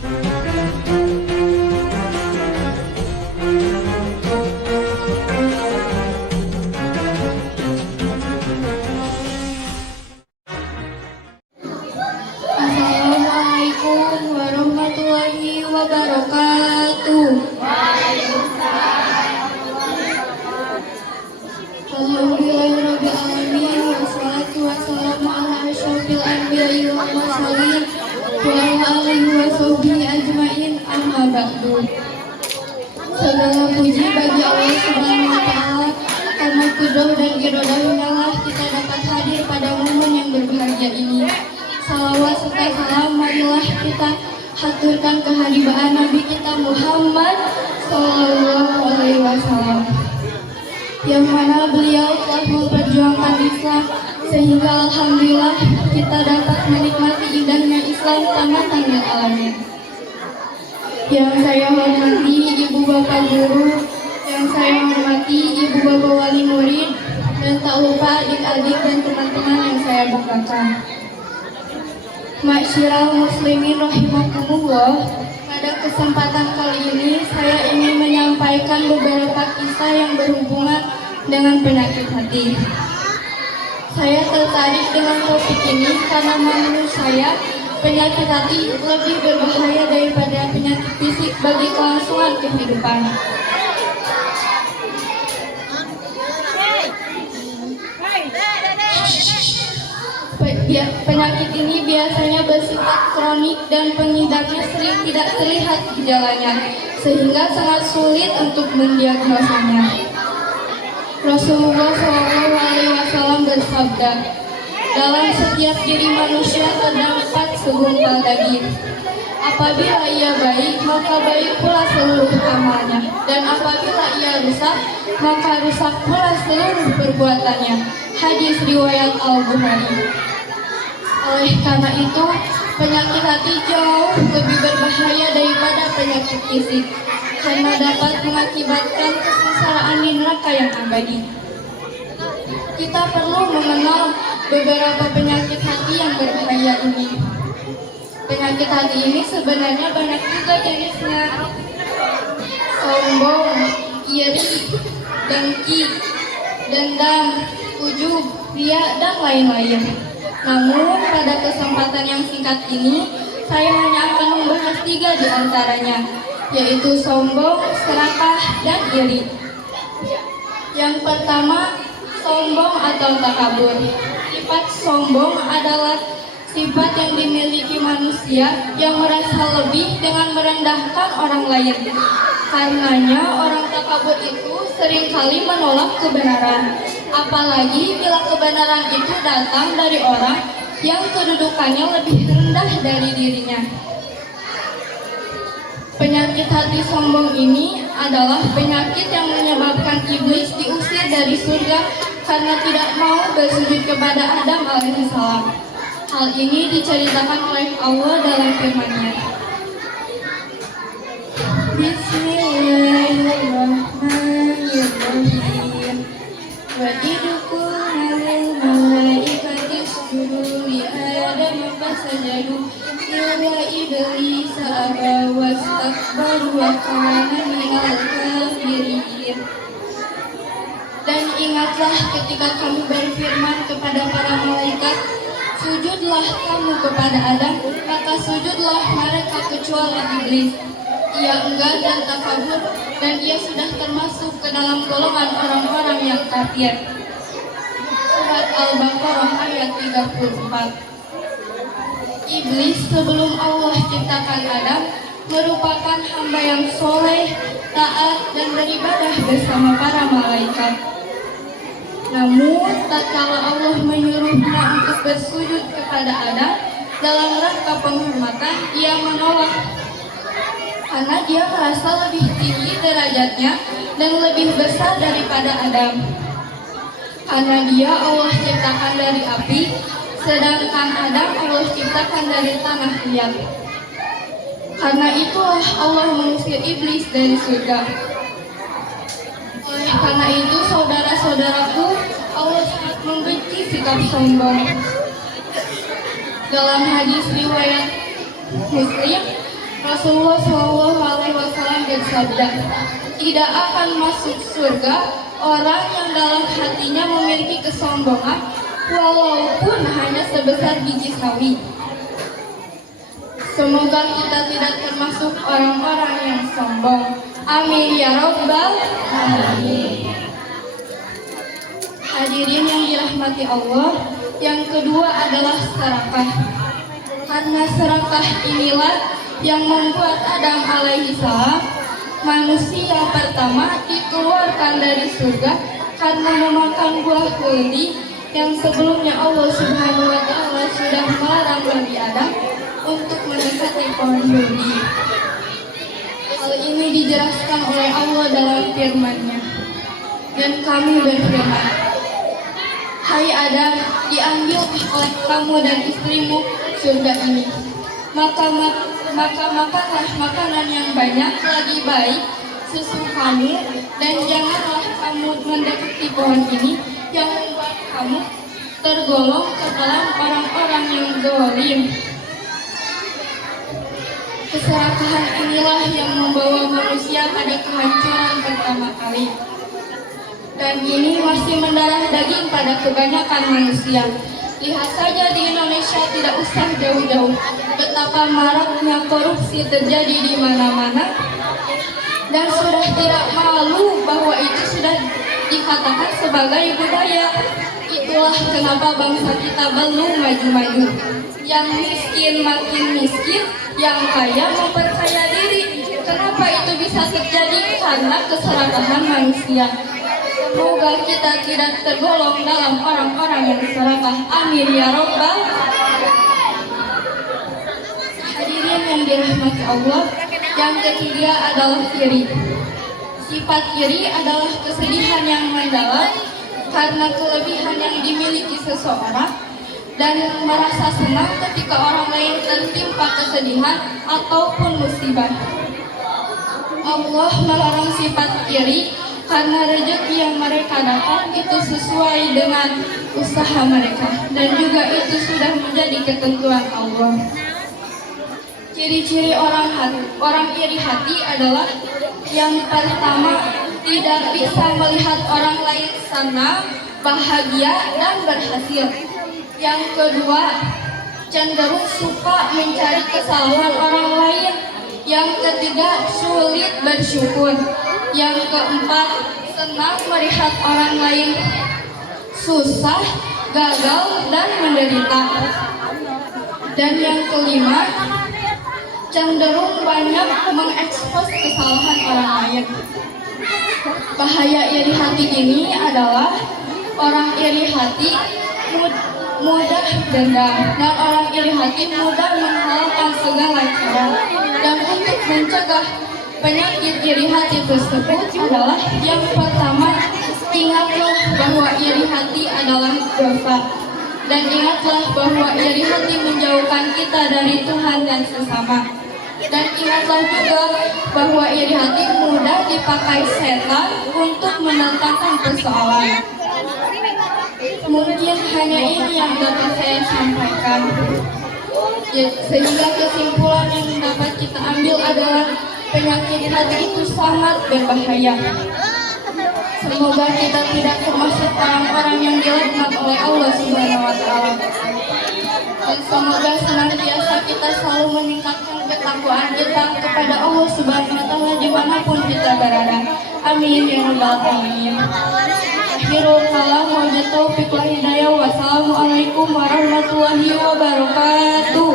Assalamualaikum warahmatullahi wabarakatuh. Alhamdulillahirabbil alamin wassalatu wassalamu ala asyrofil anbiya'i wal mursalin wa ala alihi washabbihi ajmain amma ba'du. Segala puji bagi Allah Subhanahu wa taala, karena qudroh dan iradahnya lah kita dapat hadir pada momen yang berbahagia ini. Salawat serta salam marilah kita haturkan kehadiran Nabi kita Muhammad Sallallahu Alaihi Wasallam, yang mana beliau telah memperjuangkan Islam sehingga alhamdulillah kita dapat menikmati indahnya Islam tengah-tengah alamnya. Yang saya hormati ibu bapak guru, yang saya hormati ibu bapak wali murid, dan tak lupa adik-adik dan teman-teman yang saya banggakan. Ma'syiral muslimin rahimakumullah, pada kesempatan kali ini saya ingin menyampaikan beberapa kisah yang berhubungan dengan penyakit hati. Saya tertarik dengan topik ini karena menurut saya penyakit hati lebih berbahaya daripada penyakit fisik bagi kelangsungan kehidupan. Penyakit ini biasanya bersifat kronik dan pengidapnya sering tidak terlihat gejalanya, sehingga sangat sulit untuk mendiagnosanya. Rasulullah SAW bersabda, dalam setiap diri manusia terdapat segumpal daging. Apabila ia baik, maka baik pula seluruh amalnya, dan apabila ia rusak, maka rusak pula seluruh perbuatannya. Hadis riwayat Al-Bukhari. Oleh karena itu, penyakit hati jauh lebih berbahaya daripada penyakit fisik, karena dapat mengakibatkan kesengsaraan di neraka yang abadi. Kita perlu mengenal beberapa penyakit hati yang berbahaya ini. Penyakit hati ini sebenarnya banyak juga jenisnya: sombong, iri, dengki, dendam, ujub, riya, dan lain-lain. Namun pada kesempatan yang singkat ini, saya hanya akan membahas 3 di antaranya, yaitu sombong, serakah, dan iri. Yang pertama, sombong atau takabur. Sifat sombong adalah sifat yang dimiliki manusia yang merasa lebih dengan merendahkan orang lain. Karenanya orang takabur itu seringkali menolak kebenaran, apalagi bila kebenaran itu datang dari orang yang kedudukannya lebih rendah dari dirinya. Penyakit hati sombong ini adalah penyakit yang menyebabkan iblis diusir dari surga karena tidak mau bersujud kepada Adam alaihissalam. Hal ini diceritakan oleh Allah dalam firman-Nya. Bismillahirrahmanirrahim. Wa idqulul malaikati isjudu li Adam fasajadu illa iblis aba wastakbara wa kana minal kafirin. Dan ingatlah ketika kami berfirman kepada para malaikat, sujudlah kamu kepada Adam, maka sujudlah mereka kecuali iblis. Ia enggan dan takabur, dan ia sudah termasuk ke dalam golongan orang-orang yang kafir. Surat Al-Baqarah ayat 34. Iblis sebelum Allah ciptakan Adam merupakan hamba yang soleh, taat, dan beribadah bersama para malaikat. Namun, tatkala Allah menyuruhnya untuk bersujud kepada Adam dalam rangka penghormatan, ia menolak karena dia merasa lebih tinggi derajatnya dan lebih besar daripada Adam. Karena dia Allah ciptakan dari api, sedangkan Adam Allah ciptakan dari tanah liat. Karena itulah Allah mengusir iblis dari surga. Oleh karena itu, saudara-saudaraku, Allah sangat membenci sikap sombong. Dalam hadis riwayat Muslim, Rasulullah SAW bersabda, tidak akan masuk surga orang yang dalam hatinya memiliki kesombongan walaupun hanya sebesar biji sawi. Semoga kita tidak termasuk orang-orang yang sombong. Amin ya Rabbal Alamin. Hadirin yang dirahmati Allah, yang kedua adalah serakah. Karena serakah inilah yang membuat Adam alaihi salam, manusia yang pertama, dikeluarkan dari surga karena memakan buah khuldi yang sebelumnya Allah Subhanahu wa taala sudah melarang Nabi Adam untuk mendekati pohon khuldi. Hal ini dijelaskan oleh Allah dalam firman-Nya. Dan kami berfirman, hai Adam, diambil oleh kamu dan istrimu surga ini. Maka makanlah makanan yang banyak, lagi baik susu kamu, dan janganlah kamu mendekati pohon ini yang membuat kamu tergolong ke dalam orang-orang yang zalim. Keserakahan inilah yang membawa manusia pada kehancuran pertama kali. Dan ini masih mendarah daging pada kebanyakan manusia. Lihat saja di Indonesia, tidak usah jauh-jauh betapa maraknya korupsi terjadi di mana-mana. Dan sudah tidak malu bahwa itu sudah dikatakan sebagai budaya. Itulah kenapa bangsa kita belum maju-maju. Yang miskin makin miskin, yang kaya memperkaya diri. Kenapa itu bisa terjadi? Karena keserakahan manusia. Semoga kita tidak tergolong dalam orang-orang yang serakah. Amin ya Rabbal. Hadirin yang dirahmati Allah, yang ketiga adalah iri. Sifat iri adalah kesedihan yang mendalam karena kelebihan yang dimiliki seseorang dan merasa senang ketika orang lain tertimpa kesedihan ataupun musibah. Allah melarang sifat iri karena rezeki yang mereka dapat itu sesuai dengan usaha mereka, dan juga itu sudah menjadi ketentuan Allah. Ciri-ciri orang iri hati adalah yang pertama, tidak bisa melihat orang lain senang, bahagia, dan berhasil. Yang kedua, cenderung suka mencari kesalahan orang lain. Yang ketiga, sulit bersyukur. Yang keempat, senang melihat orang lain susah, gagal, dan menderita. Dan yang kelima, cenderung banyak mengekspos kesalahan orang lain. Bahaya iri hati ini adalah orang iri hati mudah dendam, dan orang iri hati mudah menghalalkan segala cara. Dan untuk mencegah penyakit iri hati tersebut adalah yang pertama, ingatlah bahwa iri hati adalah dosa. Dan ingatlah bahwa iri hati menjauhkan kita dari Tuhan dan sesama. Dan ingatlah juga bahwa iri hati mudah dipakai setan untuk menentangkan persoalan. Mungkin hanya ini yang dapat saya sampaikan. Sehingga kesimpulan yang dapat kita ambil adalah penyakit hati itu sangat berbahaya. Semoga kita tidak termasuk orang-orang yang dilaknat oleh Allah Subhanahu wa taala. Dan semoga senantiasa kita selalu meningkatkan ketakwaan kita kepada Allah Subhanahu wa taala dimanapun kita berada. Amin ya rabbal alamin. Akhirul kalam wa taufiq wal hidayah. Wassalamualaikum warahmatullahi wabarakatuh.